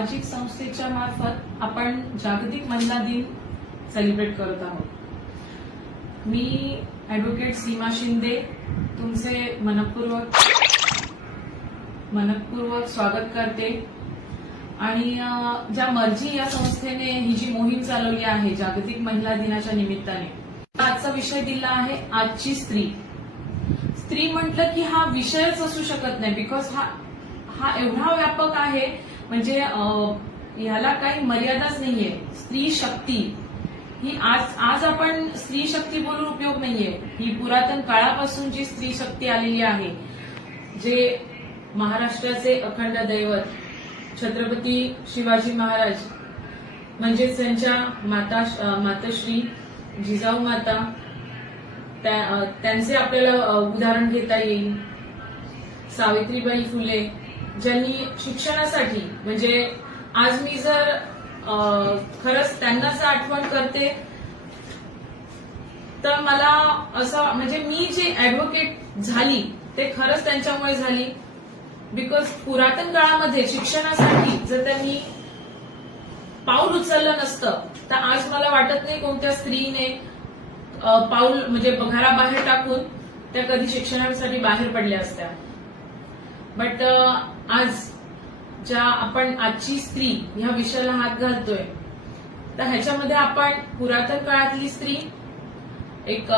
सामाजिक संस्थेच्या मार्फत आपण जागतिक महिला दिन सेलिब्रेट करत आहोत. मी ॲडव्होकेट सीमा शिंदे तुमचे मनपूर्वक स्वागत करते. आणि ज्या मर्जी या संस्थेने ही जी मोहीम चालवली आहे जागतिक महिला दिनाच्या निमित्ताने, आजचा विषय दिला आहे आजची स्त्री. स्त्री म्हटलं की हा विषयच असू शकत नाही, बिकॉज हा एवढा व्यापक आहे, म्हणजे ह्याला काही मर्यादाच नाहीये. स्त्री शक्ती ही आज आपण स्त्री शक्ती बोलून उपयोग नाहीये. ही पुरातन काळापासून जी स्त्री शक्ती आलेली आहे, जे महाराष्ट्राचे अखंड दैवत छत्रपती शिवाजी महाराज म्हणजेच त्यांच्या माताश्री जिजाऊ माता, त्यांचे आपल्याला उदाहरण घेता येईल. सावित्रीबाई फुले, ज्यांनी शिक्षणासाठी, म्हणजे आज मी जर खरंच त्यांनाच आठवण करते तर मला असं, म्हणजे मी जे ॲडव्होकेट झाली ते खरंच त्यांच्यामुळे झाली. बिकॉज पुरातन काळामध्ये शिक्षणासाठी जर त्यांनी पाऊल उचललं नसतं तर आज मला वाटत नाही कोणत्या स्त्रीने पाऊल, म्हणजे घराबाहेर टाकून त्या कधी शिक्षणासाठी बाहेर पडल्या असत्या. बट आज ज्या आपण आजची स्त्री ह्या विषयाला हात घालतोय, तर ह्याच्यामध्ये आपण पुरातन काळातली स्त्री, एक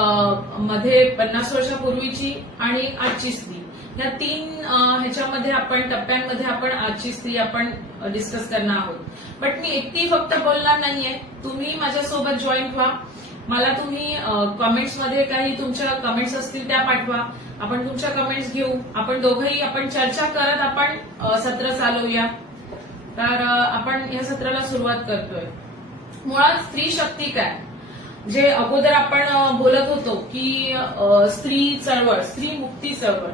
मध्ये 50 वर्षापूर्वीची आणि आजची स्त्री, या तीन ह्याच्यामध्ये आपण टप्प्यांमध्ये आपण आजची स्त्री आपण डिस्कस करणार आहोत. बट मी एकटी फक्त बोलणार नाहीये, तुम्ही माझ्यासोबत जॉईन व्हा. मला तुम्ही कमेंट्समध्ये काही तुमच्या कमेंट्स असतील त्या पाठवा. आपण तुमच्या कमेंट्स घेऊ. आपण दोघंही आपण चर्चा करत आपण सत्र चालवूया. तर आपण या सत्राला सुरुवात करतोय. मुळात स्त्री शक्ती काय, जे अगोदर आपण बोलत होतो की स्त्री चळवळ, स्त्री मुक्ती चळवळ.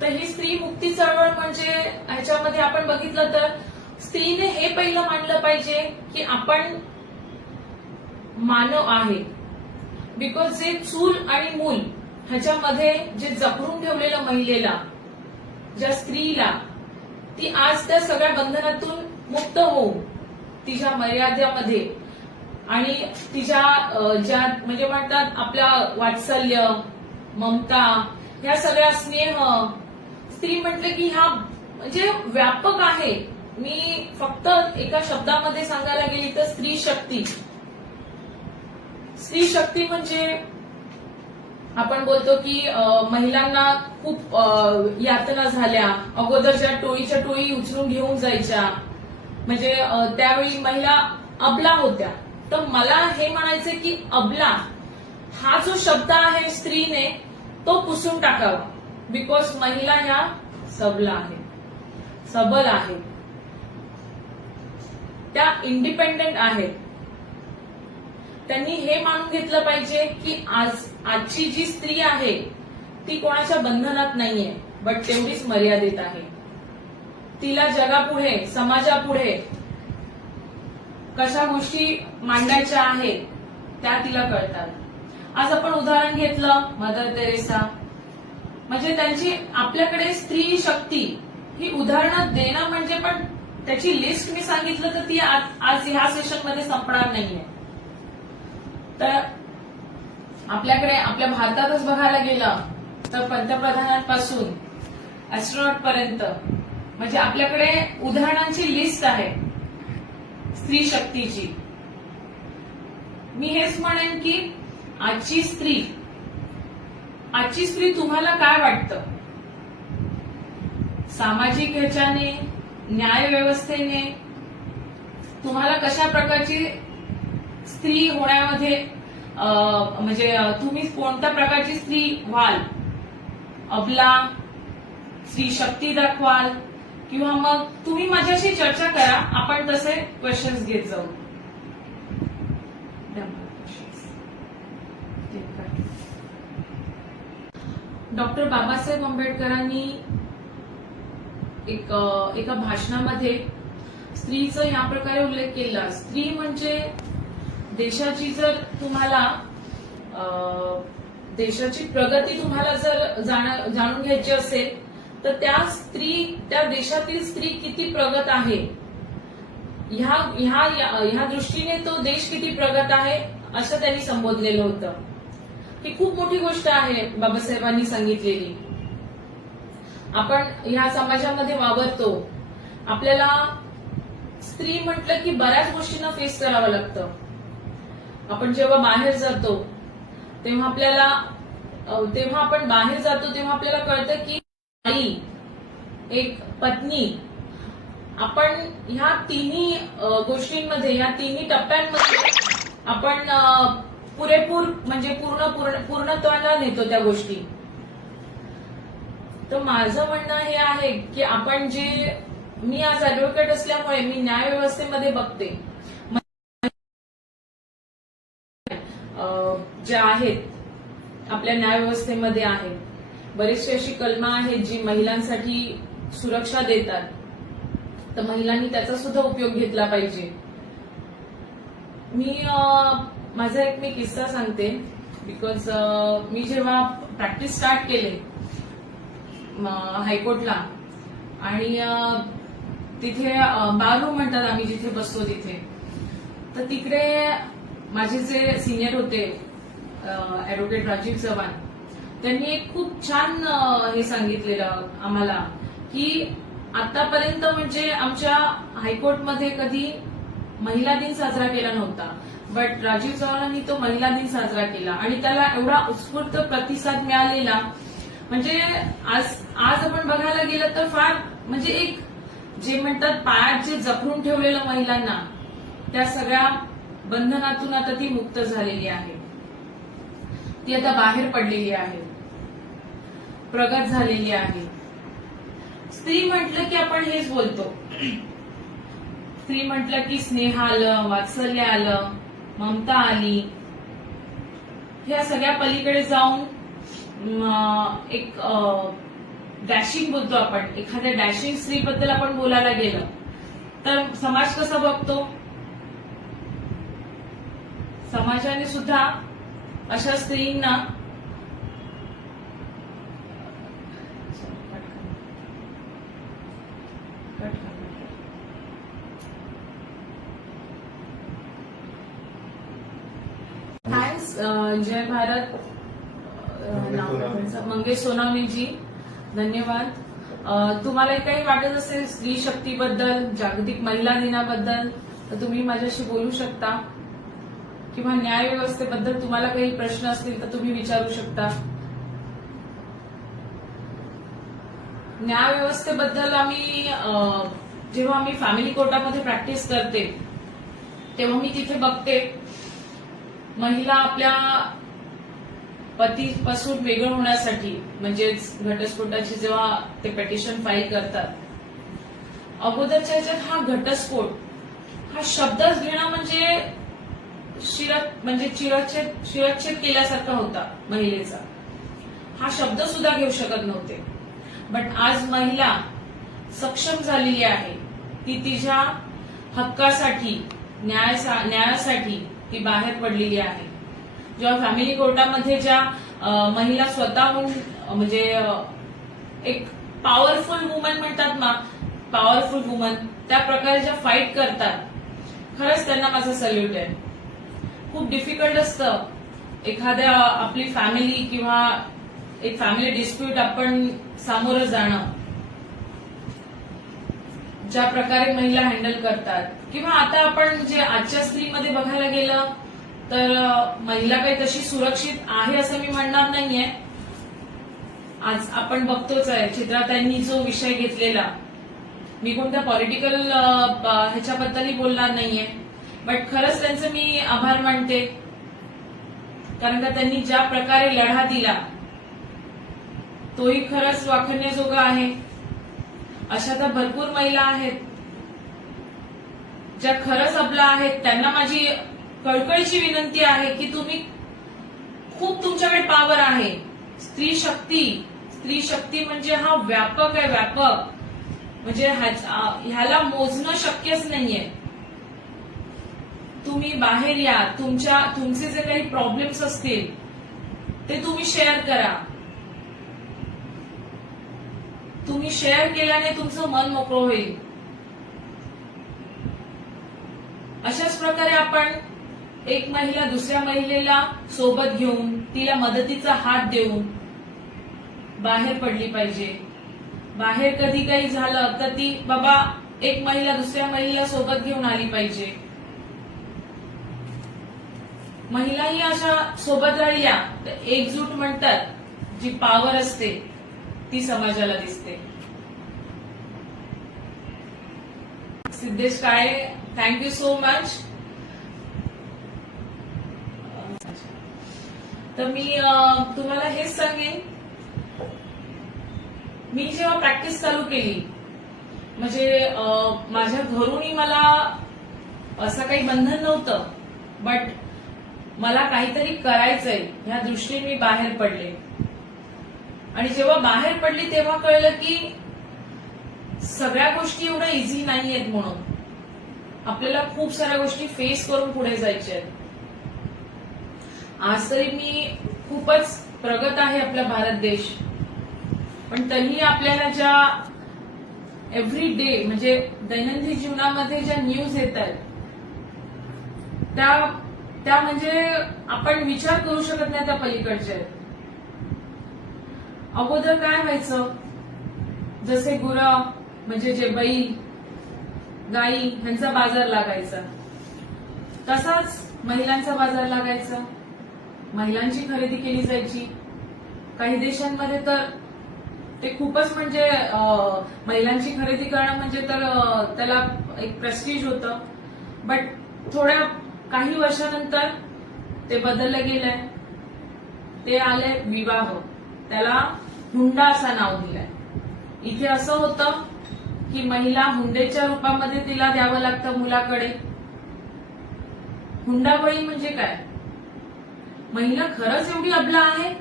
तर ही स्त्री मुक्ती चळवळ म्हणजे ह्याच्यामध्ये आपण बघितलं तर स्त्रीने हे पहिलं मानलं पाहिजे की आपण मानव आहे. बिकॉज जे चूल आणि मूल ह्याच्यामध्ये जे जपडून ठेवलेलं महिलेला, ज्या स्त्रीला, ती आज त्या सगळ्या बंधनातून मुक्त होऊन तिच्या मर्यादेमध्ये आणि तिच्या ज्या, म्हणजे म्हणतात आपल्या वात्सल्य, ममता, ह्या सगळ्या स्नेह, स्त्री म्हटलं की हा म्हणजे व्यापक आहे. मी फक्त एका शब्दामध्ये सांगायला गेली तर स्त्री शक्ती. स्त्री शक्ती म्हणजे आपण बोलतो की महिलांना खूप यातना झाल्या. अगोदर ज्या टोळीच्या टोळी उचलून घेऊन जायच्या, म्हणजे त्यावेळी महिला अबला होत्या. तर मला हे म्हणायचं की अबला हा जो शब्द आहे स्त्रीने तो पुसून टाकावा. बिकॉज महिला ह्या सबला आहेत, सबल आहेत, त्या इंडिपेंडेंट आहेत. त्यांनी हे मानून घेतलं पाहिजे की आजची जी स्त्री आहे ती कोणाच्या बंधनात नाहीये, बट तेवढीच मर्यादित आहे. तिला जगापुढे, समाजापुढे कशा गोष्टी मांडायच्या आहेत त्या तिला कळतात. आज आपण उदाहरण घेतलं मदर तेरेसा, म्हणजे त्यांची आपल्याकडे स्त्री शक्ती ही उदाहरणं देणं म्हणजे, पण त्याची लिस्ट मी सांगितलं तर ती आज ह्या सेशनमध्ये संपणार नाहीये. तर आपल्याकडे आपल्या भारतातच बघायला गेलं तर पंतप्रधानांपासून ऍस्ट्रॉनॉट पर्यंत, म्हणजे आपल्याकडे उदाहरणांची लिस्ट आहे स्त्री शक्तीची. मी हेच म्हणेन की आजची स्त्री तुम्हाला काय वाटतं, सामाजिक ह्याच्याने, न्याय व्यवस्थेने तुम्हाला कशा प्रकारची स्त्री होण्यामध्ये, म्हणजे तुम्ही कोणत्या प्रकारची स्त्री व्हाल, अबला, स्त्री शक्ती दाखवाल, किंवा मग तुम्ही माझ्याशी चर्चा करा, आपण तसे क्वेश्चन्स घेत जाऊ. डॉक्टर बाबासाहेब आंबेडकरांनी एका भाषणामध्ये स्त्रीचा या प्रकारे उल्लेख केला. स्त्री म्हणजे देशाची, जर तुम्हाला देशाची प्रगती तुम्हाला जर जाणून घ्यायची असेल तर त्या देशातील स्त्री किती प्रगत आहे ह्या दृष्टीने तो देश किती प्रगत आहे असं त्यांनी संबोधलेलं होतं. ही खूप मोठी गोष्ट आहे बाबासाहेबांनी सांगितलेली. आपण ह्या समाजामध्ये वावरतो, आपल्याला स्त्री म्हटलं की बऱ्याच गोष्टींना फेस करावं लागतं. आपण जेव्हा बाहेर जातो तेव्हा आपण बाहेर जातो तेव्हा आपल्याला कळतं की आई, एक पत्नी, आपण ह्या तिन्ही गोष्टींमध्ये, ह्या तिन्ही टप्प्यांमध्ये आपण पुरेपूर म्हणजे पूर्णत्वाला नेतो त्या गोष्टी. तर माझं म्हणणं हे आहे की आपण मी आज ऍडव्होकेट असल्यामुळे मी न्याय व्यवस्थेमध्ये बघते ज्या आहेत आपल्या न्याय व्यवस्थेमध्ये आहेत, बरीचशी अशी कलमं आहेत जी महिलांसाठी सुरक्षा देतात. तर महिलांनी त्याचा सुद्धा उपयोग घेतला पाहिजे. माझा एक किस्सा सांगते. बिकॉज मी जेव्हा प्रॅक्टिस स्टार्ट केले हायकोर्टला, आणि तिथे बारू म्हणतात आम्ही जिथे बसतो तिथे, तर तिकडे माझे जे सिनियर होते ऍडव्होकेट राजीव चव्हाण, त्यांनी एक खूप छान हे सांगितलेलं आम्हाला की आतापर्यंत म्हणजे आमच्या हायकोर्टमध्ये कधी महिला दिन साजरा केला नव्हता, बट राजीव चव्हाणांनी तो महिला दिन साजरा केला आणि त्याला एवढा उत्स्फूर्त प्रतिसाद मिळालेला. म्हणजे आज आपण बघायला गेलं तर फार म्हणजे एक जे म्हणतात पायात जे जखडून ठेवलेलं महिलांना, त्या सगळ्या बंधनातून आता ती मुक्त झालेली आहे. ती आता बाहेर पडलेली आहे, प्रगत झालेली आहे. स्त्री म्हटलं की आपण हेच बोलतो. स्त्री म्हटलं की स्नेह आलं, वात्सल्य आलं, ममता आली. ह्या सगळ्या पलीकडे जाऊन एक डॅशिंग बोलतो आपण. एखाद्या डॅशिंग स्त्रीबद्दल आपण बोलायला गेलं तर समाज कसा बघतो? समाजाने सुद्धा अशा स्त्रींना थँक्स. जय भारत. मंगेश सोनावणे जी, धन्यवाद. तुम्हाला काही वाटत असेल स्त्री शक्तीबद्दल, जागतिक महिला दिनाबद्दल, तर तुम्ही माझ्याशी बोलू शकता, किंवा न्याय व्यवस्थेबद्दल तुम्हाला काही प्रश्न असतील तर तुम्ही विचारू शकता. न्याय व्यवस्थेबद्दल जेव्हा मी फॅमिली कोर्टामध्ये प्रॅक्टिस करते तेव्हा मी तिथे बघते महिला आपल्या पतीपासून वेगळं होण्यासाठी, म्हणजेच घटस्फोटाची जेव्हा ते पिटिशन फाईल करतात, अगोदरच्या ह्याच्यात हा घटस्फोट हा शब्दच घेणं म्हणजे शिरच्छेद केल्यासारखा होता महिलेचा. हा शब्द सुद्धा घेऊ शकत नव्हते. बट आज महिला सक्षम झालेली आहे. ती तिच्या हक्कासाठी, न्यायासाठी ती बाहेर पडलेली आहे. जेव्हा फॅमिली कोर्टामध्ये ज्या महिला स्वतःहून म्हणजे एक पॉवरफुल वुमन म्हणतात ना, पॉवरफुल वुमन, त्या प्रकारे ज्या फाईट करतात, खरंच त्यांना माझा सल्यूट आहे. खूप डिफिकल्ट असतं एखाद्या आपली फॅमिली किंवा एक फॅमिली डिस्प्यूट आपण सामोरं जाणं. ज्या प्रकारे महिला हँडल करतात, किंवा आता आपण जे आजच्या स्त्रीमध्ये बघायला गेलं तर महिला काही तशी सुरक्षित आहे असं मी म्हणणार नाहीये. आज आपण बघतोच आहे चित्राताईंनी जो विषय घेतलेला, मी कोणत्या पॉलिटिकल ह्याच्याबद्दलही बोलणार नाहीये, बट खरंच त्यांचं मी आभार मानते. कारण का त्यांनी ज्या प्रकारे लढा दिला तोही खरंच वाखण्याजोगा आहे. अशा तर भरपूर महिला आहेत ज्या खरंच अबला आहेत. त्यांना माझी कळकळीची विनंती आहे की खूप तुमच्याकडे पॉवर आहे. स्त्री शक्ती म्हणजे हा व्यापक आहे, व्यापक. म्हणजे ह्याला मोजणं शक्यच नाहीये. तुम्ही बाहेर या, तुमचे जे काही प्रॉब्लेम्स असतील ते तुम्ही शेअर करा. तुम्ही शेअर केल्याने तुमचं मन मोकळं होईल. अशाच प्रकारे आपण एक महिला दुसऱ्या महिलेला सोबत घेऊन तिला मदतीचा हात देऊन बाहेर पडली पाहिजे. बाहेर कधी काही झालं तर ती बाबा एक महिला दुसऱ्या महिलेला सोबत घेऊन आली पाहिजे. महिलाही अशा सोबत राहिल्या तर एकजूट म्हणतात जी पॉवर असते ती समाजाला दिसते. सिद्धेश काळे, थँक्यू सो मच. तर मी तुम्हाला हेच सांगेन, मी जेव्हा प्रॅक्टिस चालू केली म्हणजे माझ्या घरूनही मला असं काही बंधन नव्हतं, बट मला काहीतरी करायचंय ह्या दृष्टीने मी बाहेर पडले. आणि जेव्हा बाहेर पडली तेव्हा कळलं की सगळ्या गोष्टी एवढ्या इझी नाहीयेत. म्हणून आपल्याला खूप साऱ्या गोष्टी फेस करून पुढे जायच्या आहेत. आज तरी मी खूपच प्रगत आहे आपला भारत देश, पण तरीही आपल्याला ज्या एव्हरी डे म्हणजे दैनंदिन जीवनामध्ये ज्या न्यूज येत आहेत त्या म्हणजे आपण विचार करू शकत नाही त्या पलीकडच्या आहेत. अगोदर काय व्हायचं, जसे गुरं म्हणजे जे बैल गाई ह्यांचा बाजार लागायचा, तसाच महिलांचा बाजार लागायचा. महिलांची खरेदी केली जायची. काही देशांमध्ये तर ते खूपच म्हणजे महिलांची खरेदी करणं म्हणजे तर त्याला एक प्रेस्टिज होतं. बट थोड्या काही वर्षानंतर ते बदललं गेलंय. ते आले विवाह, त्याला हुंडा असं नाव दिलंय. इथे असं होतं की महिला हुंडेच्या रूपामध्ये तिला द्यावं लागतं मुलाकडे. हुंडाबळी म्हणजे काय? महिला खरंच एवढी अबला आहे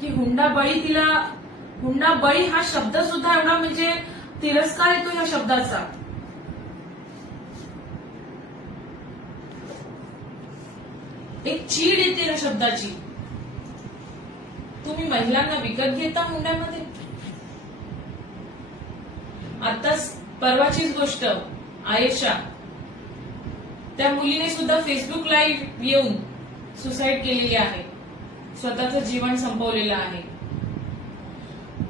की हुंडाबळी हा शब्द सुद्धा एवढा म्हणजे तिरस्कार येतो या शब्दाचा. एक चीड येते या शब्दाची. तुम्ही महिलांना विकत घेता हुंड्यामध्ये. आताच परवाचीच गोष्ट, आयेशा त्या मुलीने सुद्धा फेसबुक लाईव्ह येऊन सुसाईड केलेली आहे, स्वतःचं जीवन संपवलेलं आहे.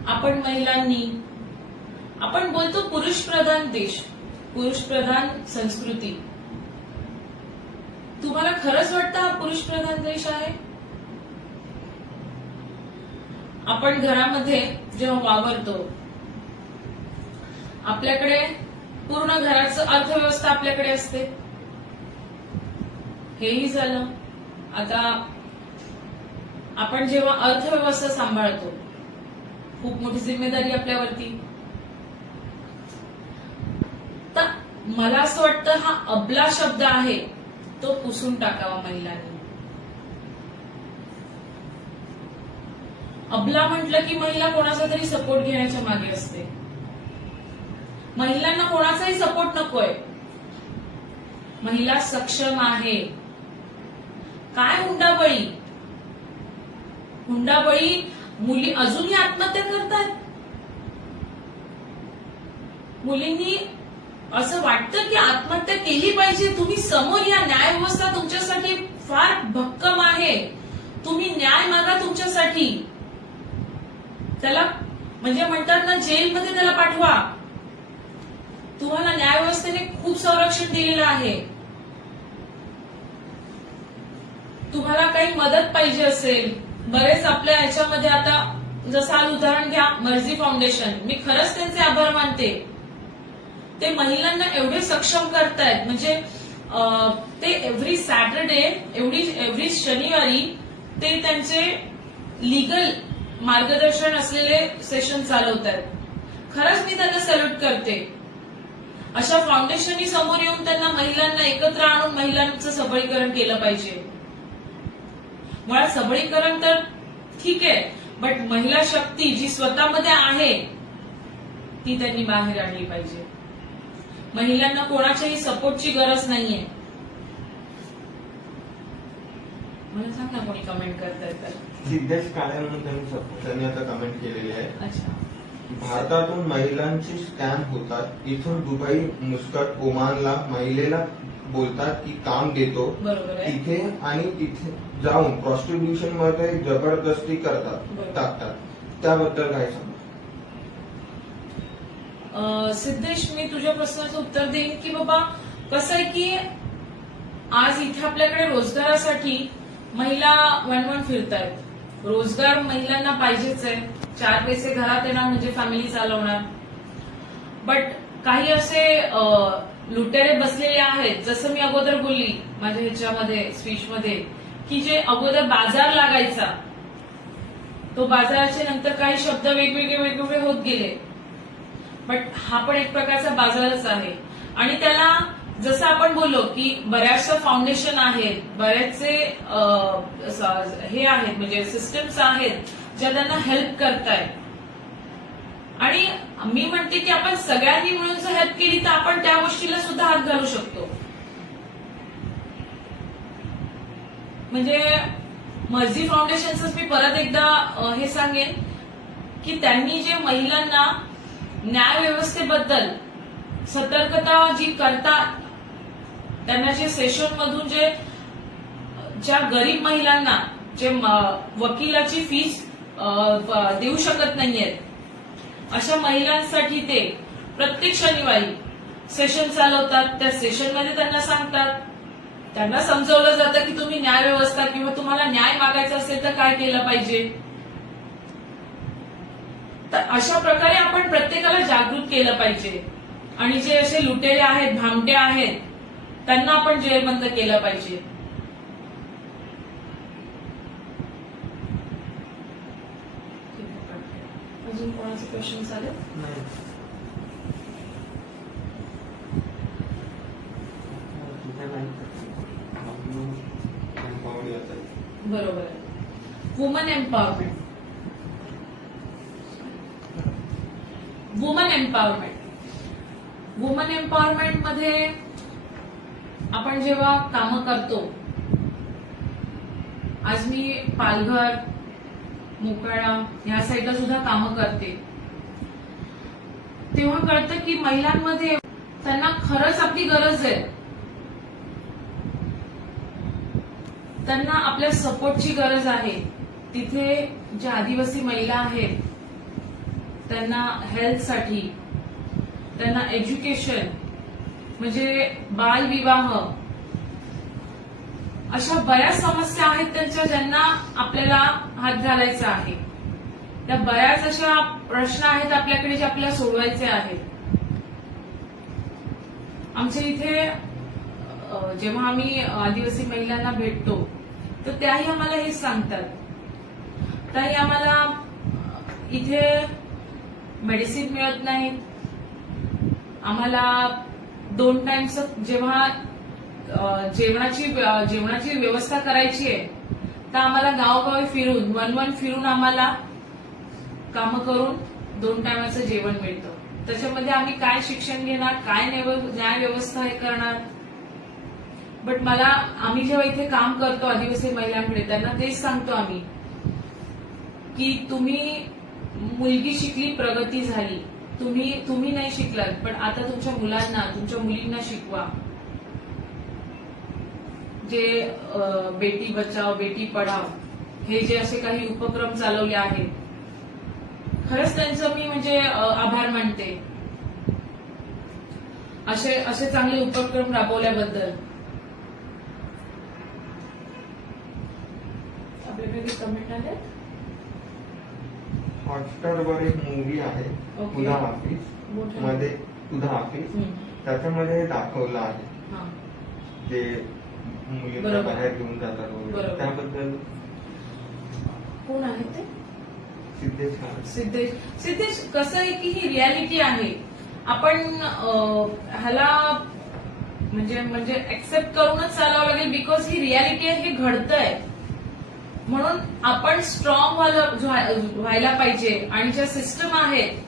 आपण महिलांनी, आपण बोलतो पुरुष प्रधान देश, पुरुष प्रधान संस्कृती. तुम्हाला खरंच वाटतं हा पुरुष प्रधान देश आहे? आपण घरामध्ये जेव्हा वावरतो आपल्याकडे पूर्ण घराचं अर्थव्यवस्था आपल्याकडे असते. हेही झालं. आता आपण जेव्हा अर्थव्यवस्था सांभाळतो खूप मोठी जिम्मेदारी आपल्यावरती. तर मला असं वाटतं हा अबला शब्द आहे तो पुसून टाकावा महिलांनी. अबला म्हटलं की महिला कोणाचा तरी सपोर्ट घेण्याच्या मागे असते. महिलांना कोणाचाही सपोर्ट नकोय. महिला सक्षम आहे. काय हुंडाबळी? हुंडाबळी मुली अजूनही आत्महत्या करतात. मुलींनी असं वाटतं की आत्महत्या केली पाहिजे. तुम्ही समोर या, न्याय व्यवस्था तुमच्यासाठी फार भक्कम आहे. तुम्ही न्याय मागा तुमच्यासाठी. त्याला म्हणजे म्हणतात ना, जेलमध्ये त्याला पाठवा. तुम्हाला न्याय व्यवस्थेने खूप संरक्षण दिलेलं आहे. तुम्हाला काही मदत पाहिजे असेल, बरेच आपल्या ह्याच्यामध्ये आता जसं आज उदाहरण घ्या मर्जी फाउंडेशन, मी खरंच त्यांचे आभार मानते. ते महिलांना एवढे सक्षम करतायत. म्हणजे ते एव्हरी सॅटरडे, एव्हरी शनिवारी ते त्यांचे लीगल मार्गदर्शन असलेले सेशन चालवत आहेत. खरंच मी त्यांना सॅल्यूट करते. अशा फाउंडेशननी समोर येऊन त्यांना महिलांना एकत्र आणून महिलांचं सबलीकरण केलं पाहिजे. मुळात सबलीकरण तर ठीक आहे, बट महिला शक्ती जी स्वतःमध्ये आहे ती त्यांनी बाहेर आणली पाहिजे. महिलांना कोणाच्याही सपोर्टची गरज नाहीये. मला सांग ना कोणी कमेंट करताय तर. सिद्धेश काळे म्हणून त्यांनी आता कमेंट केलेली आहे. अच्छा, भारतातून महिलांची स्कॅम होतात, इथून दुबई, मुस्कट, ओमानला महिलेला बोलतात की काम देतो, बरोबर आहे. तिथे आणि तिथे जाऊन प्रॉस्टिट्यूशन मध्ये जबरदस्ती करतात, बरोबर. टाकतात. त्याबद्दल काय सांगा? सिद्धेश, मी तुझ्या प्रश्नाचं उत्तर देईन की बाबा कसं आहे की आज इथे आपल्याकडे रोजगारासाठी महिला वणवण फिरतायत. रोजगार महिलांना पाहिजेच आहे, 4 पैसे घरात येणार म्हणजे फॅमिली चालवणार. बट काही असे लुटेरे बसलेले आहेत, जसं मी अगोदर बोलली माझ्या ह्याच्यामध्ये स्पीचमध्ये, की जे अगोदर बाजार लागायचा तो बाजाराचे नंतर काही शब्द वेगवेगळे होत गेले. बट हा पण एक प्रकारचा बाजारच आहे. आणि त्याला जसं आपण बोललो की बऱ्याचशा फाउंडेशन आहेत, बरेचसे हे आहेत म्हणजे सिस्टम्स आहेत ज्या त्यांना हेल्प करतायत. आणि मी म्हणते की आपण सगळ्यांनी मिळून जर हेल्प केली तर आपण त्या गोष्टीला सुद्धा हात घालू शकतो. म्हणजे मर्जी फाउंडेशनच मी परत एकदा हे सांगेन की त्यांनी जे महिलांना न्याय व्यवस्थेबद्दल सतर्कता जी करतात, त्यांना जे सेशन मधून ज्या गरीब महिलांना जे वकिलाची फीस देऊ शकत नाहीयेत अशा महिलांसाठी ते प्रत्येक शनिवारी सेशन चालवतात. त्या सेशनमध्ये त्यांना सांगतात, त्यांना समजवलं जातं की तुम्ही न्याय व्यवस्था किंवा तुम्हाला न्याय मागायचा असेल तर काय केलं पाहिजे. तर अशा प्रकारे आपण प्रत्येकाला जागृत केलं पाहिजे. आणि जे असे लुटेरे आहेत, भामटे आहेत, त्यांना आपण जेरबंद केलं पाहिजे. अजून कोणाचे क्वेश्चन आले? बरोबर आहे. Woman empowerment. वुमन एम्पॉवरमेंट मध्ये आपण जेव्हा कामं करतो, आज मी पालघर, मोखाडा या साईडला सुद्धा कामं करते, तेव्हा कळतं की महिलांमध्ये त्यांना खरंच आपली गरज आहे. त्यांना आपल्या सपोर्टची गरज आहे. तिथे ज्या आदिवासी महिला आहेत त्यांना हेल्थसाठी, त्यांना एज्युकेशन म्हणजे बालविवाह, अशा बऱ्याच समस्या आहेत त्यांच्या, ज्यांना आपल्याला हात घालायचा आहे. त्या बऱ्याच अशा प्रश्न आहेत आपल्याकडे जे आपल्याला सोडवायचे आहेत. आमच्या इथे जेव्हा आम्ही आदिवासी महिलांना भेटतो तर त्याही आम्हाला हेच सांगतात, ताई आम्हाला इथे मेडिसिन मिळत नाहीत, आम्हाला 2 टाइम्स जेव्हा जेवणाची व्यवस्था करायची आहे तर आम्हाला गावोगावी फिरून, वन फिरून आम्हाला कामं करून 2 टायमाचं जेवण मिळतं. त्याच्यामध्ये आम्ही काय शिक्षण घेणार, काय न्याय व्यवस्था हे करणार. बट आम्ही जेव्हा इथे काम करतो आदिवासी महिलांकडे, त्यांना तेच सांगतो आम्ही की तुम्ही मुलगी शिकली, प्रगती झाली, तुम्ही नाही शिकलात, पण आता तुमच्या मुलांना, तुमच्या मुलींना शिकवा. जे बेटी बचाव, बेटी पढाव हे जे असे काही उपक्रम चालवले आहेत, खरंच त्यांचं मी म्हणजे आभार मानते. असे चांगले उपक्रम राबवल्याबद्दल. आपल्याकडे कमेंट आले. हॉटस्टारवर एक मूवी आहे खुदा हाफिज मध्ये, खुदा हाफिज, त्याच्यामध्ये दाखवलं आहे ते मुलींना बाहेर घेऊन जातात वगैरे. त्याबद्दल कोण आहे ते? सिद्धेश. सिद्धेश कसं आहे की ही रियालिटी आहे. आपण ह्याला म्हणजे एक्सेप्ट करूनच चालावं लागेल, बिकॉज ही रियालिटी आहे, हे घडतंय. म्हणून आपण स्ट्रॉंग व्हायला पाहिजे. आणि ज्या सिस्टम आहेत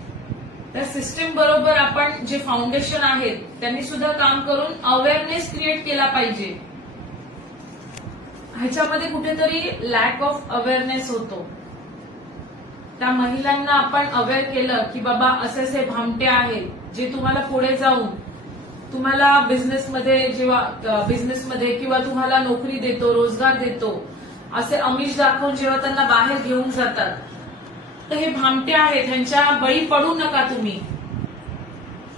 त्या सिस्टम बरोबर आपण जे फाउंडेशन आहेत त्यांनी सुद्धा काम करून अवेअरनेस क्रिएट केला पाहिजे. ह्याच्यामध्ये कुठेतरी लॅक ऑफ अवेअरनेस होतो. त्या महिलांना आपण अवेअर केलं की बाबा असे असे भामटे आहेत जे तुम्हाला पुढे जाऊन तुम्हाला बिझनेसमध्ये किंवा तुम्हाला नोकरी देतो, रोजगार देतो, असे आमिष दाखवून जेव्हा त्यांना बाहेर घेऊन जातात, तर हे भामटे आहेत, ह्यांच्या बळी पडू नका तुम्ही.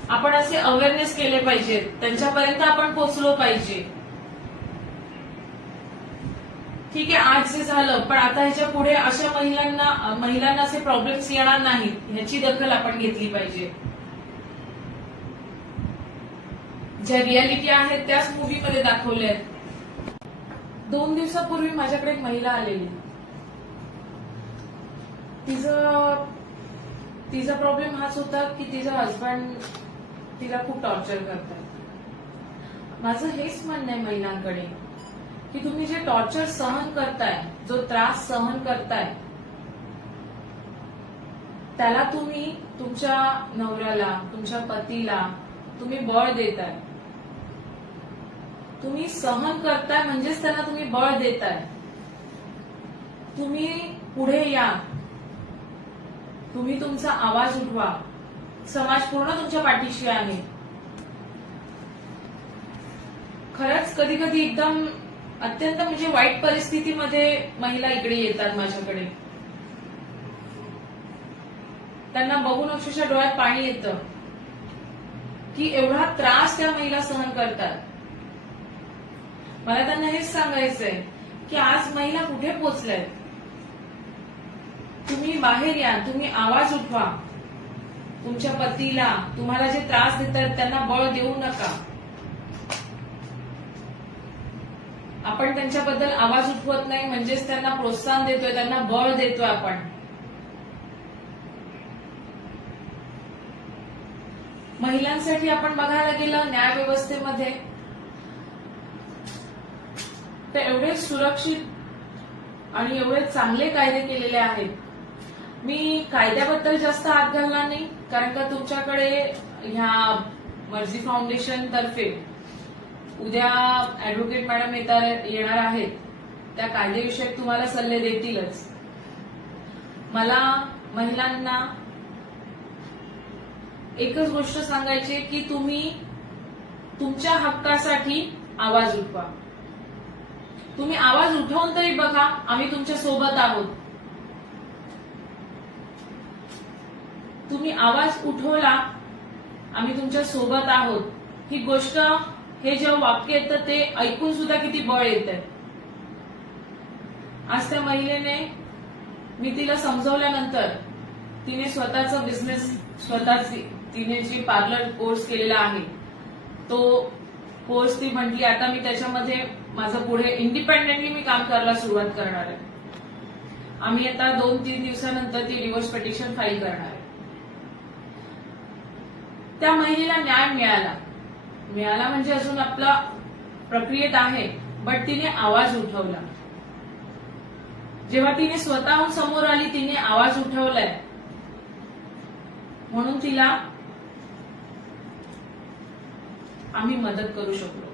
आपण असे अवेअरनेस केले पाहिजेत, त्यांच्यापर्यंत आपण पोहोचलो पाहिजे. ठीक आहे, आज जे झालं, पण आता ह्याच्या पुढे अशा महिलांना असे प्रॉब्लेम्स येणार नाहीत, ह्याची दखल आपण घेतली पाहिजे. ज्या रियालिटी आहेत त्याच मूवीमध्ये दाखवल्या आहेत. 2 दिवसापूर्वी माझ्याकडे एक महिला आलेली. तिचा प्रॉब्लेम हाच होता की तिचा हसबंड तिला खूप टॉर्चर करतात. माझं हेच म्हणणं आहे महिलांकडे की तुम्ही जे टॉर्चर सहन करताय, जो त्रास सहन करताय, त्याला तुम्ही तुमच्या नवऱ्याला, तुमच्या पतीला तुम्ही बळ देताय. तुम्ही सहन करताय म्हणजेच त्यांना तुम्ही बळ देताय. तुम्ही पुढे या, तुम्ही तुमचा आवाज उठवा. समाज पूर्ण तुमच्या पाठीशी आहे. खरंच कधी कधी एकदम अत्यंत म्हणजे वाईट परिस्थितीमध्ये महिला इकडे येतात माझ्याकडे. त्यांना बघून अक्षरशः डोळ्यात पाणी येतं की एवढा त्रास त्या महिला सहन करतात. मला त्यांना हेच सांगायचंय की आज महिला कुठे पोहोचल्यात. तुम्ही बाहेर या, तुम्ही आवाज उठवा. तुमच्या पतीला, तुम्हाला जे त्रास देतात त्यांना बळ देऊ नका. आपण त्यांच्याबद्दल आवाज उठवत नाही म्हणजेच त्यांना प्रोत्साहन देतोय, त्यांना बळ देतोय आपण. महिलांसाठी आपण बघायला गेलं न्याय व्यवस्थेमध्ये तर एवढे सुरक्षित आणि एवढे चांगले कायदे केलेले आहेत. मी कायद्याबद्दल जास्त हात घालणार नाही, कारण का तुमच्याकडे ह्या मर्जी फाउंडेशन तर्फे उद्या ऍडव्होकेट मॅडम येणार आहेत. त्या कायदेविषयक तुम्हाला सल्ले देतीलच. मला महिलांना एकच गोष्ट सांगायची की तुम्ही तुमच्या हक्कासाठी आवाज उठवा. तुम्ही आवाज उठवून तरी बघा, आम्ही तुमच्या सोबत आहोत. तुम्ही आवाज उठवला, आम्ही तुमच्या सोबत आहोत. ही गोष्ट, हे जेव्हा वाक्य येतं ते ऐकून सुद्धा किती बळ येतंय. आज त्या महिलेने, मी तिला समजवल्यानंतर तिने स्वतःचा बिझनेस, तिने जी पार्लर कोर्स केलेला आहे तो कोर्स ती म्हटली आता मी त्याच्यामध्ये माझं पुढे इंडिपेंडेंटली मी काम करायला सुरुवात करणार आहे. आम्ही आता 2-3 दिवसानंतर ती डिवोर्स पिटिशन फाईल करणार आहे. त्या महिलेला न्याय मिळाला म्हणजे अजून आपला प्रक्रियेत आहे, बट तिने आवाज उठवला. जेव्हा तिने स्वतःहून समोर आली, तिने आवाज उठवलाय, म्हणून तिला आम्ही मदत करू शकलो.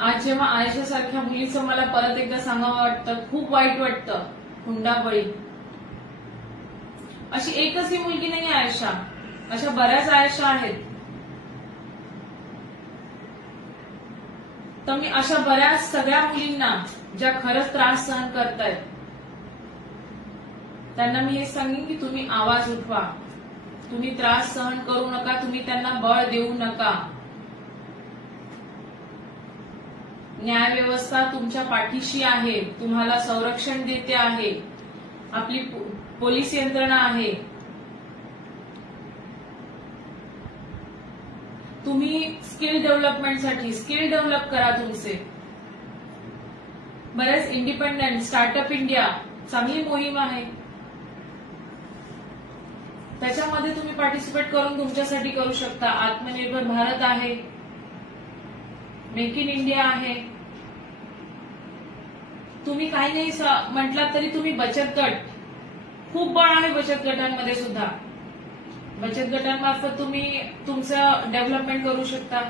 आज जेव्हा आयशा सारख्या मुलीचं मला परत एकदा सांगावं वाटतं, खूप वाईट वाटतं. हुंडाबळी अशी एकच ही मुलगी नाही आयशा, अशा बऱ्याच आयशा आहेत. तर मी अशा बऱ्याच सगळ्या मुलींना ज्या खरंच त्रास सहन करतायत त्यांना मी हे सांगेन की तुम्ही आवाज उठवा. तुम्ही त्रास सहन करू नका, तुम्ही त्यांना बळ देऊ नका. न्याय व्यवस्था तुमच्या पाठीशी आहे, तुम्हाला संरक्षण देते आहे. आपली पोलीस यंत्रणा आहे. तुम्ही स्किल डेव्हलपमेंटसाठी स्किल डेव्हलप करा तुमचे. बरेच इंडिपेंडंट स्टार्टअप इंडिया चांगली मोहीम आहे, त्याच्यामध्ये तुम्ही पार्टिसिपेट करून तुमच्यासाठी करू शकता. आत्मनिर्भर भारत आहे, मेक इन इंडिया आहे. तुम्ही काही नाही म्हटलात तरी तुम्ही बचत गट, खूप बळ आहे बचत गटांमध्ये सुद्धा. बचत गटांमार्फत तुम्ही तुमचं डेव्हलपमेंट करू शकता.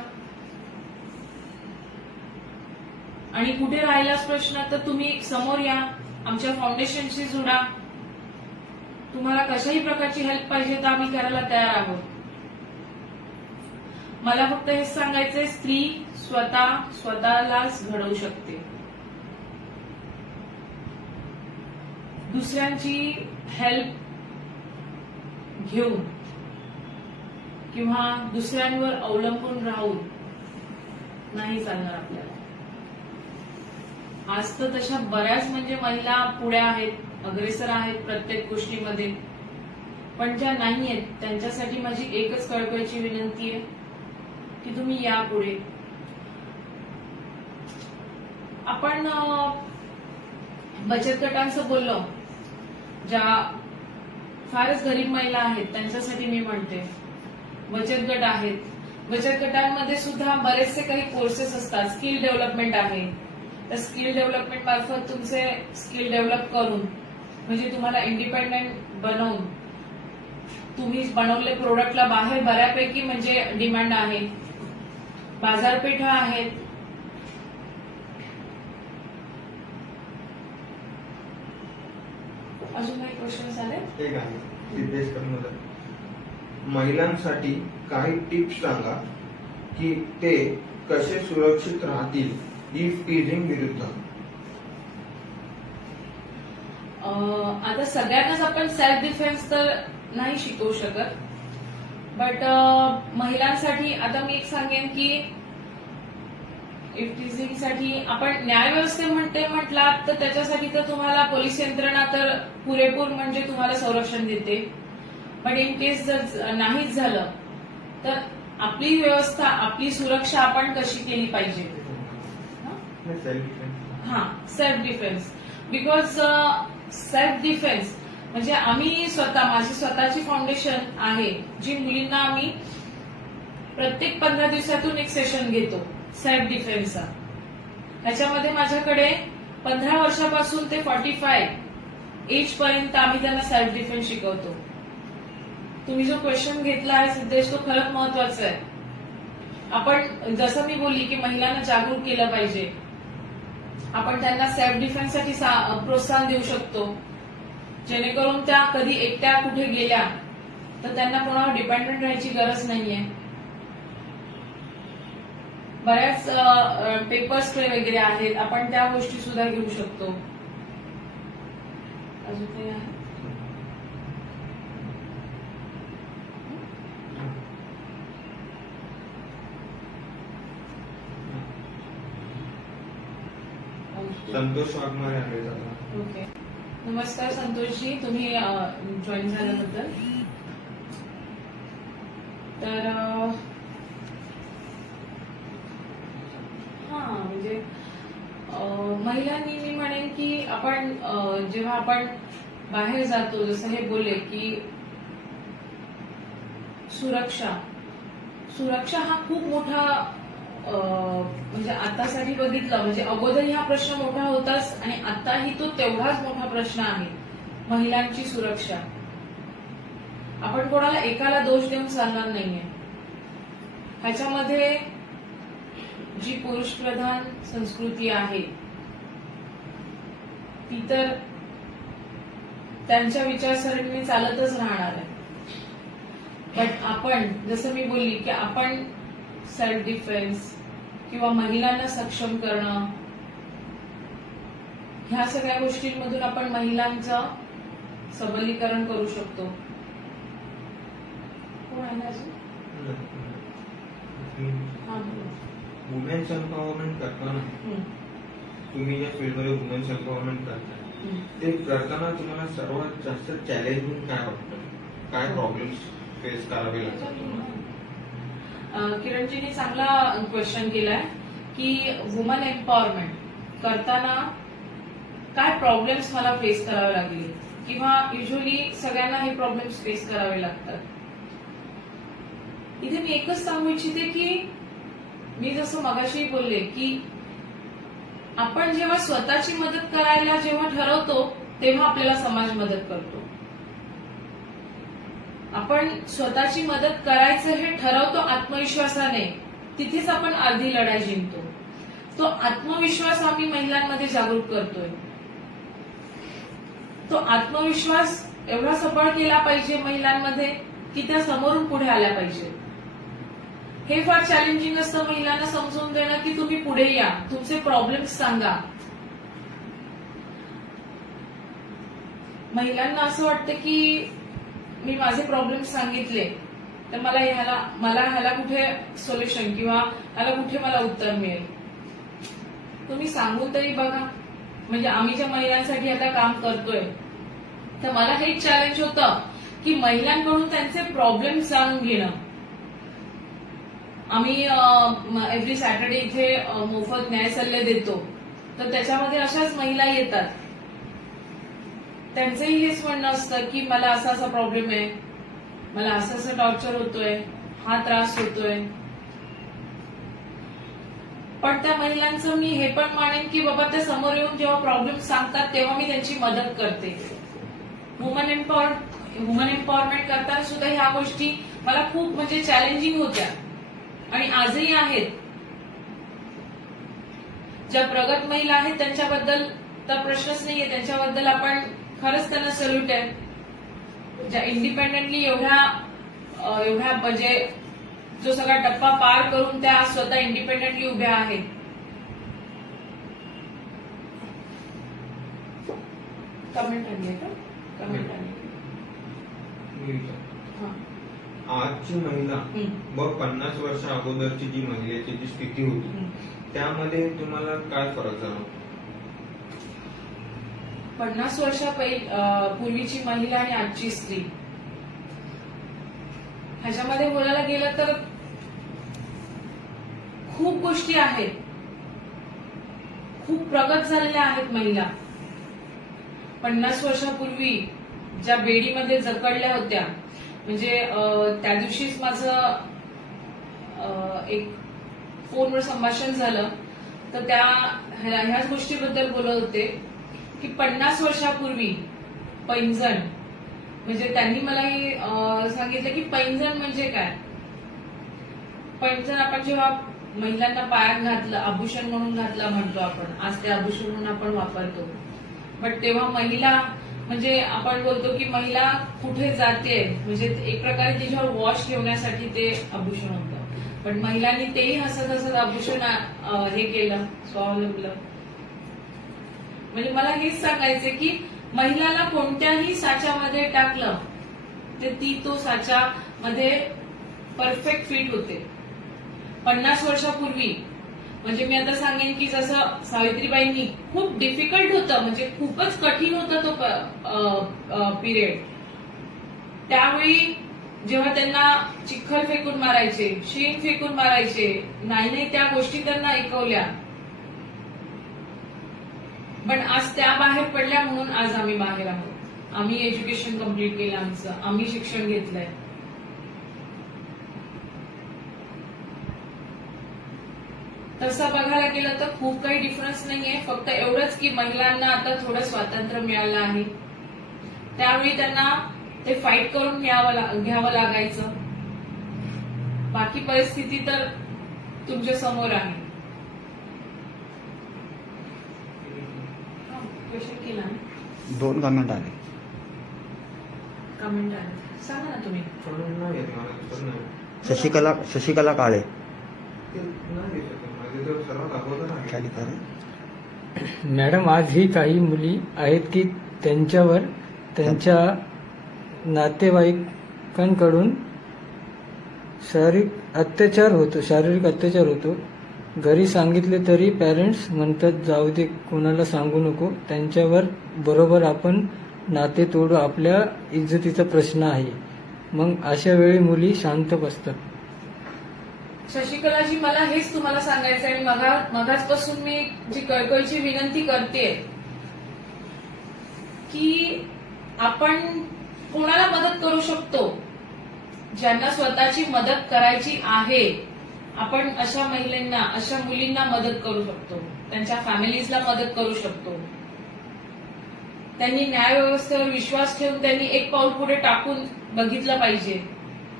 आणि कुठे राहिलाच प्रश्न तर तुम्ही समोर या, आमच्या फाउंडेशनशी जुडा. तुम्हाला कशाही प्रकारची हेल्प पाहिजे तर आम्ही करायला तयार आहोत. मला फक्त हेच सांगायचंय, स्त्री स्वतःलाच घडवू शकते. दुसऱ्यांची हेल्प घेऊन किंवा दुसऱ्यांवर अवलंबून राहून नाही चालणार आपल्याला. आज तर तशा बऱ्याच म्हणजे महिला पुढे आहेत, अग्रेसर आहेत प्रत्येक गोष्टीमध्ये, पण ज्या नाही आहेत त्यांच्यासाठी माझी एकच कळकळीची विनंती आहे की तुम्ही या पुढे. आपण बचत गटांचं बोललो, ज्या फारच गरीब महिला आहेत त्यांच्यासाठी मी म्हणते बचत गट आहेत. बचत गटांमध्ये सुद्धा बरेचसे काही कोर्सेस असतात, स्किल डेव्हलपमेंट आहे. तर स्किल डेव्हलपमेंट मार्फत तुमचे स्किल डेव्हलप करून म्हणजे तुम्हाला इंडिपेंडेंट बनवून तुम्ही बनवले प्रोडक्टला बाहेर बऱ्यापैकी म्हणजे डिमांड आहे, बाजारपेठा आहेत. अजून काही क्वेश्चन्स आले? एक आहे सिद्धेश कर्मधार, महिलांसाठी काही टिप्स सांगा की ते कसे सुरक्षित राहतील इफ टीजिंग विरुद्ध. आता सगळ्यांनाच आपण सेल्फ डिफेन्स तर नाही शिकवू शकत, बट महिलांसाठी आता मी एक सांगेन की इफ टीजिंग साठी आपण न्याय व्यवस्थेमध्ये म्हटलात तर त्याच्यासाठी तर तुम्हाला पोलीस यंत्रणा तर पुरेपूर म्हणजे तुम्हाला संरक्षण देते. पण इन केस जर नाहीच झालं तर आपली व्यवस्था, आपली सुरक्षा आपण कशी केली पाहिजे. Self defence. Because self defence म्हणजे आम्ही स्वतः, माझी स्वतःची फाउंडेशन आहे जी मुलींना आम्ही प्रत्येक 15 दिवसातून एक सेशन घेतो सेल्फ डिफेन्सचा. त्याच्यामध्ये माझ्याकडे 15 वर्षापासून ते 45 एज पर्यंत आम्ही त्यांना सेल्फ डिफेन्स शिकवतो. तुम्ही जो क्वेश्चन घेतला आहे सिद्धेश तो खरंच महत्वाचा आहे. आपण जसं मी बोलली की महिलांना जागरूक केलं पाहिजे, आपण त्यांना सेल्फ डिफेन्ससाठी प्रोत्साहन देऊ शकतो जेणेकरून त्या कधी एकट्या कुठे गेल्या तर त्यांना कोणावर डिपेंडंट राहायची गरज नाहीये. बऱ्याच पेपर स्प्रे वगैरे आहेत, आपण त्या गोष्टी सुद्धा घेऊ शकतो. अजून काही आहे? संतोष वाघमारे आहे. ओके, नमस्कार संतोषजी, तुम्ही जॉईन झाल्याबद्दल. तर म्हणजे महिलांनी मी म्हणेन की आपण जेव्हा आपण बाहेर जातो, जसं हे बोलले की सुरक्षा हा खूप मोठा म्हणजे आतासाठी बघितलं म्हणजे अगोदरही हा प्रश्न मोठा होताच आणि आताही तो तेवढाच मोठा प्रश्न आहे, महिलांची सुरक्षा. आपण कोणाला एकाला दोष देऊन चालणार नाहीये. ह्याच्यामध्ये जी पुरुष प्रधान संस्कृती आहे ती तर त्यांच्या विचारसरणीने चालतच राहणार आहे. बट आपण जसं मी बोलली की आपण सेल्फ डिफेन्स किंवा महिलांना सक्षम करणं, ह्या सगळ्या गोष्टींमधून आपण महिलांचं सबलीकरण करू शकतो. कोण आहे अजून? वुमेन्स एम्पॉवरमेंट करताना तुम्ही ज्या फील्डमध्ये वुमेन्स एम्पॉवरमेंट करता ते करताना तुम्हाला सर्वात जास्त चॅलेंजिंग काय वाटतं, काय प्रॉब्लेम्स फेस करावे लागतात? किरणजींनी चांगला क्वेश्चन केलाय की वुमन एम्पॉवरमेंट करताना काय प्रॉब्लेम्स मला फेस करावे लागले किंवा युजली सगळ्यांना हे प्रॉब्लेम्स फेस करावे लागतात. इथे मी एकच सांगू इच्छिते की मी जसं मगाशी बोलले की आपण जेव्हा स्वतःची मदत करायला जेव्हा ठरवतो तेव्हा आपल्याला समाज मदत करतो. आपण स्वतःची मदत करायचं हे ठरवतो आत्मविश्वासाने, तिथेच आपण अर्धी लढाई जिंकतो. तो आत्मविश्वास आम्ही महिलांमध्ये जागृत करतोय. तो आत्मविश्वास एवढा सबळ केला पाहिजे महिलांमध्ये की त्या समोरून पुढे आल्या पाहिजे. हे फार चॅलेंजिंग असतं महिलांना समजून देणं की तुम्ही पुढे या, तुमचे प्रॉब्लेम्स सांगा. महिलांना असं वाटतं की मी माझे प्रॉब्लेम्स सांगितले तर मला ह्याला कुठे सोल्युशन किंवा ह्याला कुठे मला उत्तर मिळेल. तुम्ही सांगून तरी बघा. म्हणजे आम्ही ज्या महिलांसाठी आता काम करतोय तर मला हेच चॅलेंज होतं की महिलांकडून त्यांचे प्रॉब्लेम्स जाणून घेणं. आम्ही एव्हरी सॅटर्डे इथे मोफत न्याय सल्ले देतो, तर त्याच्यामध्ये अशाच महिला येतात. त्यांचंही हेच म्हणणं असतं की मला असा असा प्रॉब्लेम आहे, मला असं असं टॉर्चर होतोय, हा त्रास होतोय. पण त्या महिलांचं मी हे पण मानेन की बाबा त्या समोर येऊन जेव्हा प्रॉब्लेम सांगतात तेव्हा मी त्यांची मदत करते. वुमन एम्पॉवरमेंट करताना सुद्धा ह्या गोष्टी मला खूप म्हणजे चॅलेंजिंग होत्या आणि आजही आहेत. ज्या प्रगत महिला आहेत त्यांच्याबद्दल तर प्रश्नच नाहीये, त्यांच्याबद्दल आपण खरंच त्यांना सल्यूट आहे. ज्या इंडिपेंडेंटली एवढ्या म्हणजे जो सगळा टप्पा पार करून त्या स्वतः इंडिपेंडेंटली उभ्या आहेत. कमेंट आली आहे का? कमेंट आली. आजची महिला व 50 वर्ष अगोदरची जी महिलेची जी स्थिती होती त्यामध्ये तुम्हाला काय फरक झाला? 50 वर्षापूर्वीची महिला आणि आजची स्त्री ह्याच्यामध्ये बोलायला गेलं तर खूप गोष्टी आहेत. खूप प्रगत झालेल्या आहेत महिला. 50 वर्षापूर्वी ज्या बेडीमध्ये जकडल्या होत्या, म्हणजे त्या दिवशीच माझं एक फोनवर संभाषण झालं तर त्या ह्याच गोष्टीबद्दल बोलत होते की 50 वर्षापूर्वी पैंजण, म्हणजे त्यांनी मला हे सांगितलं की पैंजण म्हणजे काय. पैंजण आपण जेव्हा महिलांना पायात घातलं, आभूषण म्हणून घातला म्हणतो आपण, आज ते आभूषण म्हणून आपण वापरतो. बट तेव्हा महिला म्हणजे आपण बोलतो की महिला कुठे जाते, म्हणजे एक प्रकारे तिच्यावर वॉश ठेवण्यासाठी ते आभूषण होतं. पण महिलांनी तेही हसत हसत आभूषण हे केलं, स्वावलंबलं. म्हणजे मला हेच सांगायचं की महिलाला कोणत्याही साच्यामध्ये टाकलं तर ती तो साच्यामध्ये परफेक्ट फिट होते. 50 वर्षापूर्वी म्हणजे मी आता सांगेन की जसं सावित्रीबाईंनी खूप डिफिकल्ट होतं, म्हणजे खूपच कठीण होता तो पिरियड. त्यावेळी जेव्हा त्यांना चिखल फेकून मारायचे, शेण फेकून मारायचे, नाही त्या गोष्टी त्यांना ऐकवल्या. पण आज त्या बाहेर पडल्या म्हणून आज आम्ही बाहेर आहोत. आम्ही एज्युकेशन कम्प्लीट केलं आमचं, आम्ही शिक्षण घेतलंय. तसं बघायला गेलं तर खूप काही डिफरन्स नाहीये. फक्त एवढंच की महिलांना आता थोडं स्वातंत्र्य मिळालं आहे. त्यावेळी त्यांना ते फाईट करून घ्यावं लागायचं. बाकी परिस्थिती तर तुमच्या समोर आहे. केला 2 कमेंट आले. कमेंट आले, सांगा ना तुम्ही. शशिकला काळे. मॅडम, आज ही काही मुली आहेत की त्यांच्यावर त्यांच्या नातेवाईकांकडून शारीरिक अत्याचार होतो. घरी सांगितले तरी पॅरेंट्स म्हणतात जाऊ दे, कोणाला सांगू नको, त्यांच्यावर बरोबर आपण नाते तोडू, आपल्या इज्जतीचा प्रश्न आहे. मग अशा वेळी मुली शांत बसतात. शशिकलाजी, मला हेच तुम्हाला सांगायचं आहे. मगाचपासून मी जी कळकळीची विनंती करते की आपण कोणाला मदत करू शकतो, ज्यांना स्वतःची मदत करायची आहे. आपण अशा महिलांना, अशा मुलींना मदत करू शकतो, त्यांच्या फॅमिलीजला मदत करू शकतो. त्यांनी न्याय व्यवस्थेवर विश्वास ठेवून त्यांनी एक पाऊल पुढे टाकून बघितलं पाहिजे.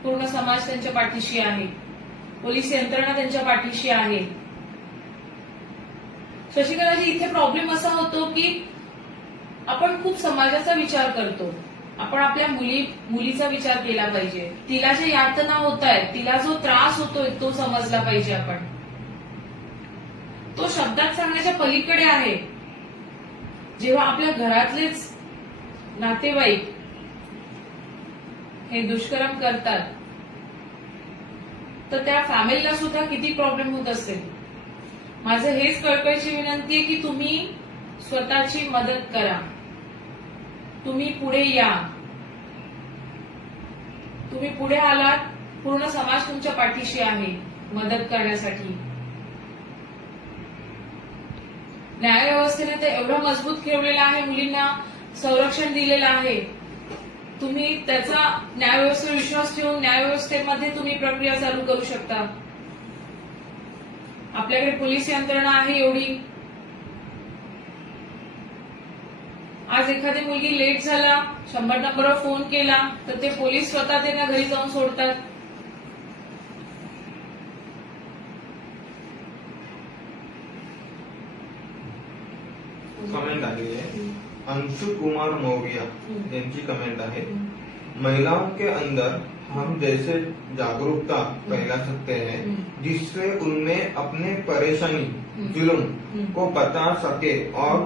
पूर्ण समाज त्यांच्या पाठीशी आहे, पोलीस यंत्रणा त्यांच्या पाठीशी आहे. शशिकलाजी, इथे प्रॉब्लेम असा होतो की आपण खूप समाजाचा विचार करतो. आपण आपल्या मुलीचा विचार केला पाहिजे. तिला जे यातना होत आहेत, तिला जो त्रास होतोय तो समजला पाहिजे. आपण तो शब्दात सांगण्याच्या पलीकडे आहे. जेव्हा आपल्या घरातलेच नातेवाईक हे दुष्कर्म करतात तर त्या फॅमिलीला सुद्धा किती प्रॉब्लेम होत असेल. माझं हेच कळकळीची विनंती आहे की तुम्ही स्वतःची मदत करा. तुम्ही पुढे या. तुम्ही पुढे आलात, पूर्ण समाज तुमच्या पाठीशी आहे मदत करण्यासाठी. न्यायव्यवस्थेने ते एवढं मजबूत ठेवलेलं आहे, मुलींना संरक्षण दिलेलं आहे. तुम्ही त्याचा न्यायव्यवस्थेवर विश्वास ठेवून न्यायव्यवस्थेमध्ये तुम्ही प्रक्रिया चालू करू शकता. आपल्याकडे पोलीस यंत्रणा आहे एवढी. आज एखादी मुलगी लेट झाला, 100 नंबरवर फोन केला तर ते पोलीस स्वतः त्यांना घरी जाऊन सोडतात. कमेंट आली आहे. अंशु कुमार मौर्य यांची कमेंट आहे. महिलाओं के अंदर हम जैसे जागरूकता फैला सकते हैं जिससे उनमें अपने परेशानी जुल्म को बता सके और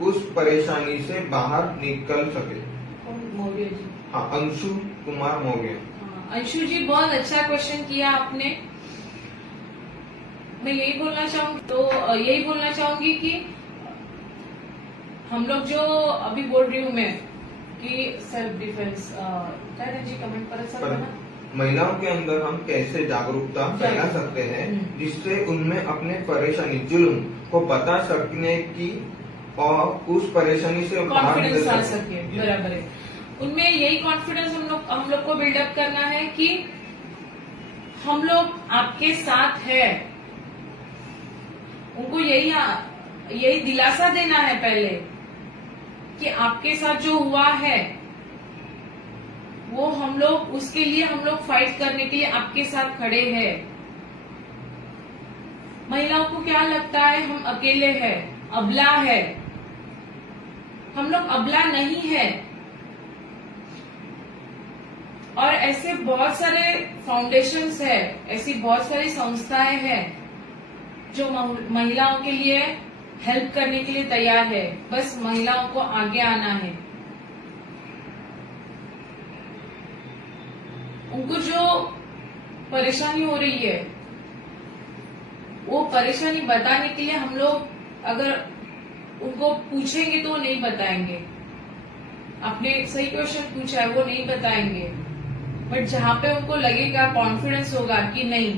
उस परेशानी से बाहर निकल सके. मौर्य जी. हाँ, अंशु कुमार मौर्य. अंशु जी, बहुत अच्छा क्वेश्चन किया आपने. मैं यही बोलना चाहूंगी कि हम लोग जो अभी बोल रही हूँ मैं कि सेल्फ डिफेंस, क्या है जी, कमेंट पर सब ना. महिलाओं के अंदर हम कैसे जागरूकता फैला सकते हैं जिससे उनमें अपने परेशानी जुल्म को बता सकने की और उस परेशानी से कॉन्फिडेंस आ सके. बराबर है. उनमें यही कॉन्फिडेंस हम लोग को बिल्डअप करना है कि हम लोग आपके साथ है. उनको यही दिलासा देना है पहले कि आपके साथ जो हुआ है वो हम लोग उसके लिए हम लोग फाइट करने के लिए आपके साथ खड़े हैं. महिलाओं को क्या लगता है हम अकेले हैं, अबला है. हम लोग अबला नहीं है. और ऐसे बहुत सारे फाउंडेशंस है, ऐसी बहुत सारी संस्थाएं हैं जो महिलाओं के लिए हेल्प करने के लिए तैयार है. बस महिलाओं को आगे आना है. उनको जो परेशानी हो रही है वो परेशानी बताने के लिए हम लोग अगर उनको पूछेंगे तो वो नहीं बताएंगे. आपने सही क्वेश्चन पूछा है, वो नहीं बताएंगे. बट जहां पे उनको लगेगा, कॉन्फिडेंस होगा कि नहीं,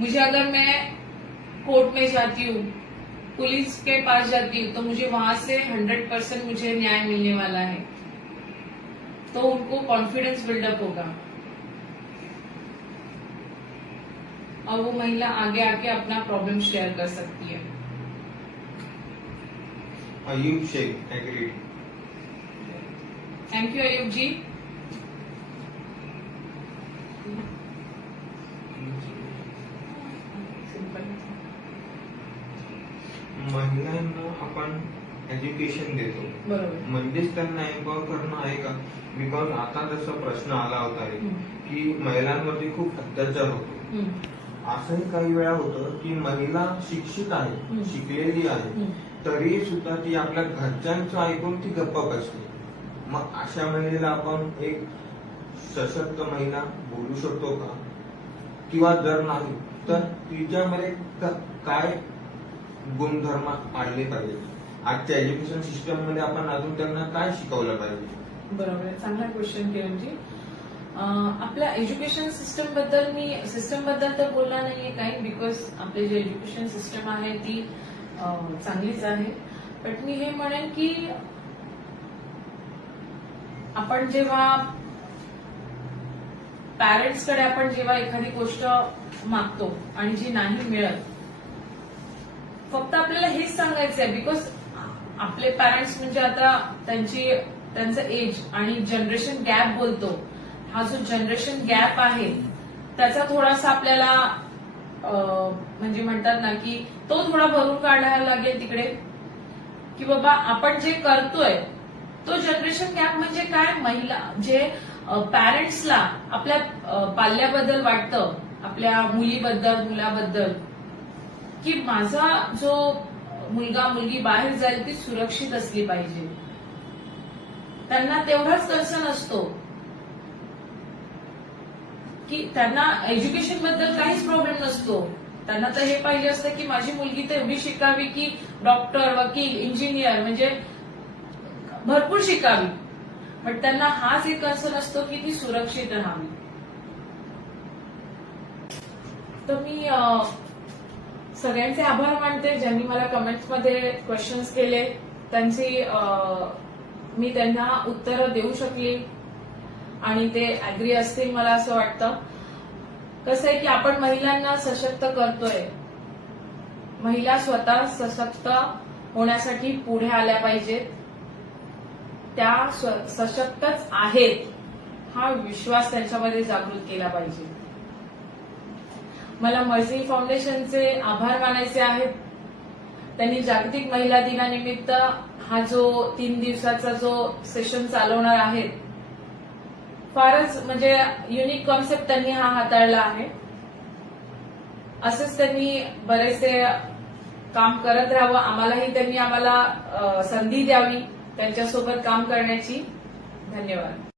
मुझे अगर मैं कोर्ट में जाती हूँ, पुलिस के पास जाती हूँ तो मुझे वहां से 100% मुझे न्याय मिलने वाला है, तो उनको कॉन्फिडेंस बिल्डअप होगा और वो महिला आगे आके अपना प्रॉब्लम शेयर कर सकती है. Ayub Sheikh agreed. Thank you Ayub ji. महिलांना आपण एज्युकेशन देतो, बरोबर. म्हणजेच त्यांना एम्पॉवर करणं आहे का? बिकॉज आता जसा प्रश्न आला होता की महिलांवरती खूप अत्याचार होतो. असंही काही वेळा होतं की महिला शिक्षित आहे, शिकलेली आहे, तरी सुद्धा ती आपल्या घरच्यांचं ऐकून ती गप्प बसते. मग अशा महिलेला आपण एक सशक्त महिला बोलू शकतो का? किंवा जर नाही तर तिच्यामध्ये काय गुणधर्म आणले पाहिजे? आजच्या एज्युकेशन सिस्टम मध्ये आपण अजून त्यांना काय शिकवलं पाहिजे? बरोबर आहे. चांगला क्वेश्चन किरणजी. आपल्या एज्युकेशन सिस्टम बद्दल तर बोलणार नाहीये काही, बिकॉज आपली जी एज्युकेशन सिस्टम आहे ती चांगलीच आहे. बट मी हे म्हणेन की आपण जेव्हा पॅरेंट्सकडे आपण जेव्हा एखादी गोष्ट मागतो आणि जी नाही मिळत, फक्त आपल्याला हेच सांगायचं आहे, बिकॉज आपले पॅरेंट्स म्हणजे आता त्यांचं एज आणि जनरेशन गॅप बोलतो, हा जो जनरेशन गॅप आहे त्याचा थोडासा आपल्याला म्हणजे म्हणतात ना की तो थोडा भरून काढायला लागेल तिकडे, की बाबा आपण जे करतोय तो जनरेशन गॅप म्हणजे काय, महिला जे पॅरेंट्सला आपल्या पाल्याबद्दल वाटतं, आपल्या मुलीबद्दल मुलाबद्दल, की माझा जो मुलगा मुलगी बाहेर जाईल ती सुरक्षित असली पाहिजे. त्यांना तेवढाच कन्सर्न असतो की त्यांना एज्युकेशन बद्दल काहीच प्रॉब्लेम नसतो. त्यांना तर हे पाहिजे असतं की माझी मुलगी तर एवढी शिकावी की डॉक्टर, वकील, इंजिनियर म्हणजे भरपूर शिकावी. पण त्यांना हाच एक कन्सर्न असतो की ती सुरक्षित राहावी. तर मी सगळ्यांचे आभार मानते ज्यांनी मला कमेंट्समध्ये क्वेश्चन्स केले. त्यांची मी त्यांना उत्तरं देऊ शकली आणि ते अग्री असतील मला असं वाटतं. कसं आहे की आपण महिलांना सशक्त करतोय, महिला स्वतः सशक्त होण्यासाठी पुढे आल्या पाहिजेत, त्या सशक्तच आहेत हा विश्वास त्यांच्यामध्ये जागृत केला पाहिजे. मला मर्जी फाउंडेशनचे आभार मानायचे आहेत. त्यांनी जागतिक महिला दिनानिमित्त हा जो 3 दिवसाचा जो सेशन चालवणार आहेत, फारच म्हणजे युनिक कॉन्सेप्ट त्यांनी हा हाताळला आहे. असंच त्यांनी बरेचसे काम करत राहावं, आम्हालाही त्यांनी आम्हाला संधी द्यावी त्यांच्यासोबत काम करण्याची. धन्यवाद.